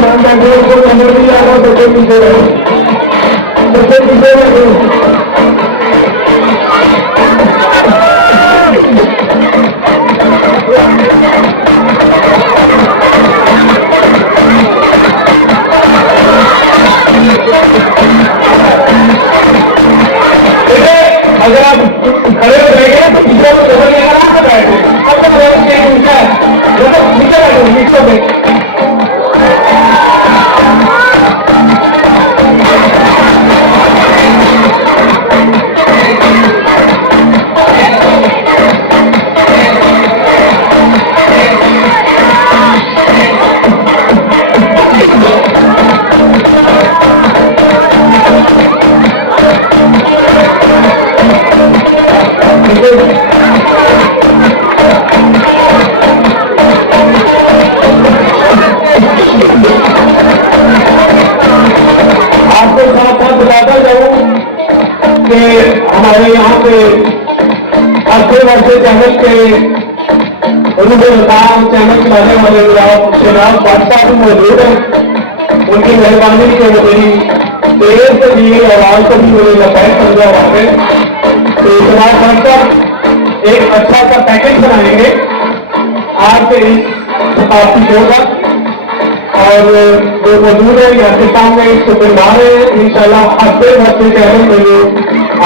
ध्यान रखो, उसको नंबर भी आएगा, बच्चे पीछे रहो, बच्चे पीछे रहो। अगर आप खड़े हो जाएंगे तो पीछे को डबल लेकर आप बैठे, अब तक स्टेज ऊंचा है, नीचे बैठो, नीचे बैठो। आपको साथ साथ बताता जाऊं कि हमारे यहाँ पे अच्छे वर्षे चैनल के चैनल चलाने वाले शहनाज बादशाह भी मौजूद है। उनकी मेहरबानी के मेरी तेज से दी गई आवाज को भी मुझे लफाइज समझा है। तो शहनाज बादशाह एक अच्छा सा पैकेज बनाएंगे आपके इस शताब्दी शो का, और जो मौजूद है यहाँ के सामने इसको बनवा रहे हैं। इंशाल्लाह हफ्ते हफ्ते चैनल में जो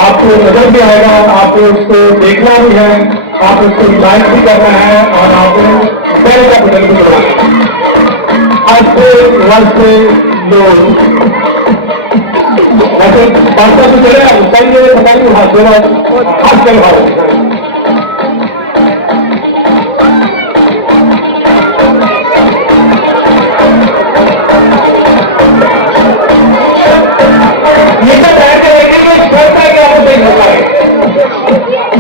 आपको नजर भी आएगा, आपको उसको देखना भी है, आप उसको लाइक भी करना है और आपको बेल का बटन भी दबाना है। हफ्ते हफ्ते जो वैसे बादशाह तो चले सही जगह पता नहीं हाथ चलवा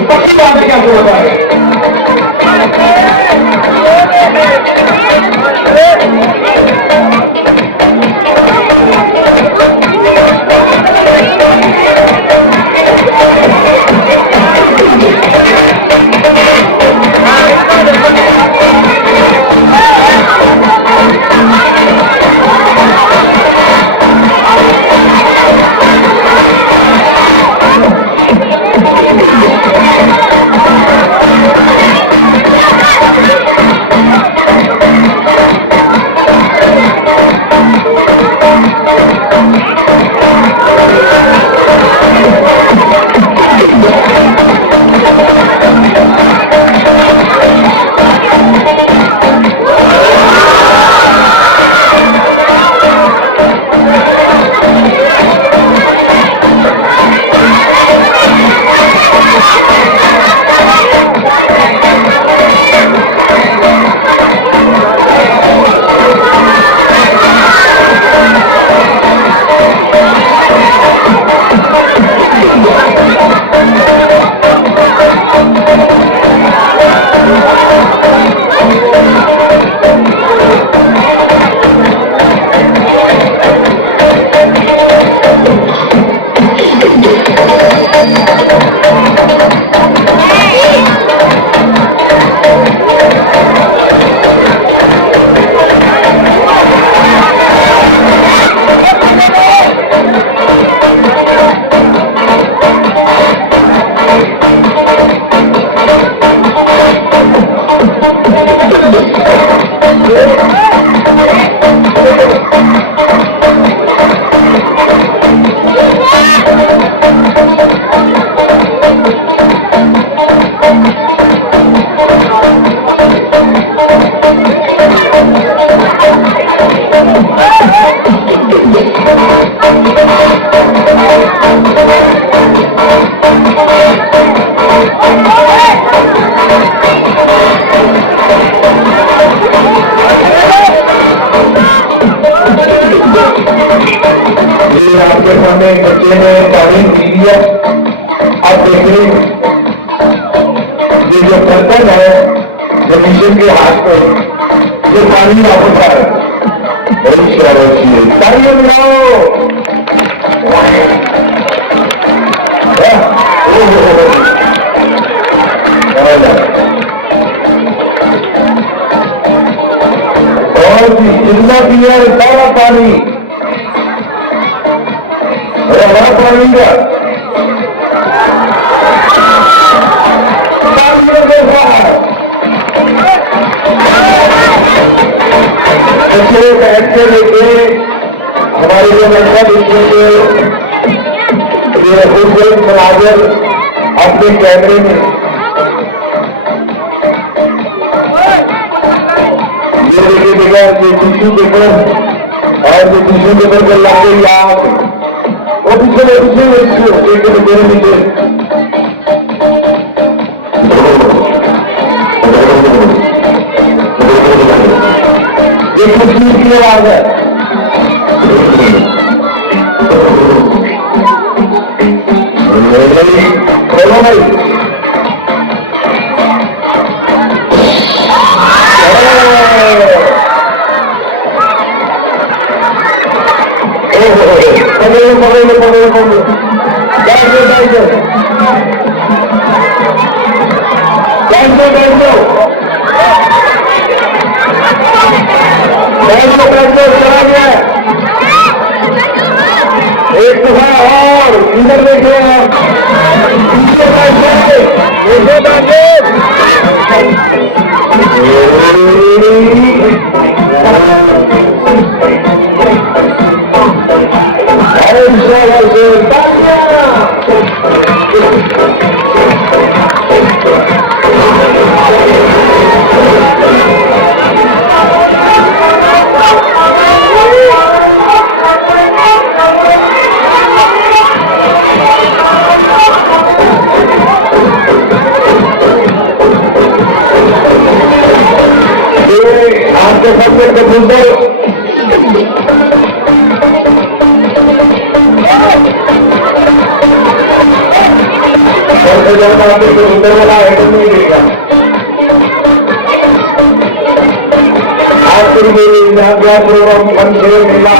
पक्की बात है, क्या होता है आपके सामने बच्चे ने तालीम दी है। अब देखिए ये जो बर्तन है जमीन के हाथ पर ये पानी वापस आ रहा है, बहुत शाबाशी है, तालियां मिलाओ। और बहुत ही जितना पिया है सारा पानी, अरे हमारा पानी का इसलिए बैठ के लेके हमारे जो महिला देखेंगे ये खूबसूरत मनाजर अपने कैमरे में ये देखिएगा ये टिश्यू पेपर और ये टिश्यू पेपर को लाके आप ऑफिशियल मेरे नीचे ये खुशी की आवाज है। बोलो भाई एक दफा और इधर देखिए आप आपके सामने के मुद्दे सुंदर वाला आइटम नहीं देगा आपके लिए प्रोग्राम बन गए मेला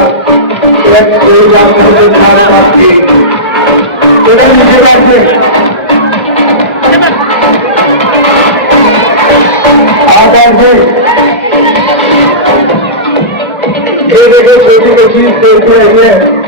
आपकी नीचे बैठे आप बैठे ये देखो छोटी बच्ची देखते रही है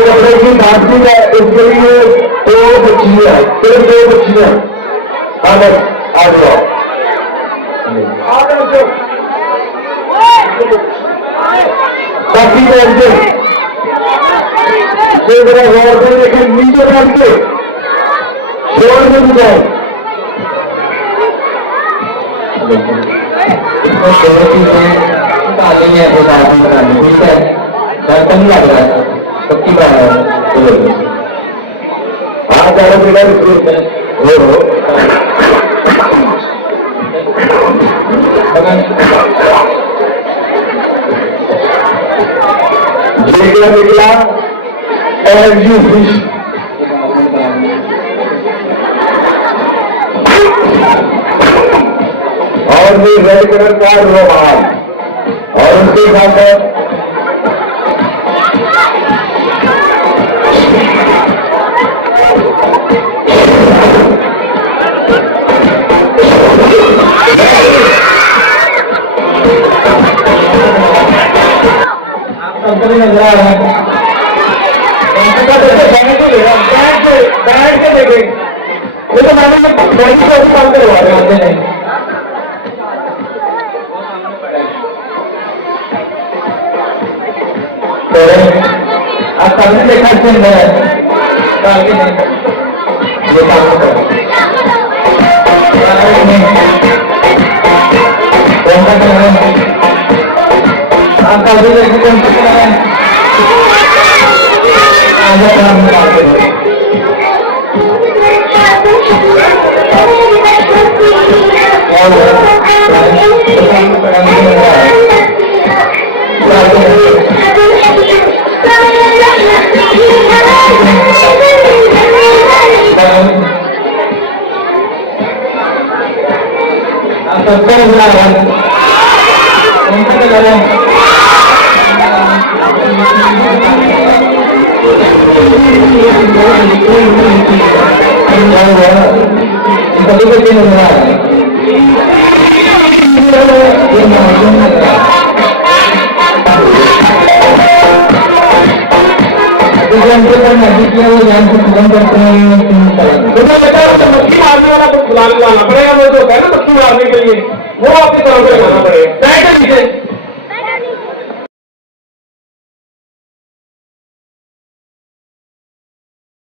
कपड़े की धांधली है इसके लिए दो बच्चियां सिर्फ दो बच्चियां आ जाओ बाकी बैठते जरा गौर से लेकिन नीचे बैठते शोर में भी जाए ठीक है डर नहीं लग रहा है सबकी बात है हाँ चारों बेटा हो निकला एनर्जी फिश और ये रेड कलर का रुमाल और उनके साथ नजर आ रहा है बैठ के देखे ये तो मैंने बड़ी से काम करवा रहे होते हैं तो आप सामने देखा ये काम आपका भी मारने वाला कुछ बुलाने वाला पड़ेगा, वो जो है ना मक्खी मारने के लिए वो आपकी तरफ से लगाना पड़ेगा।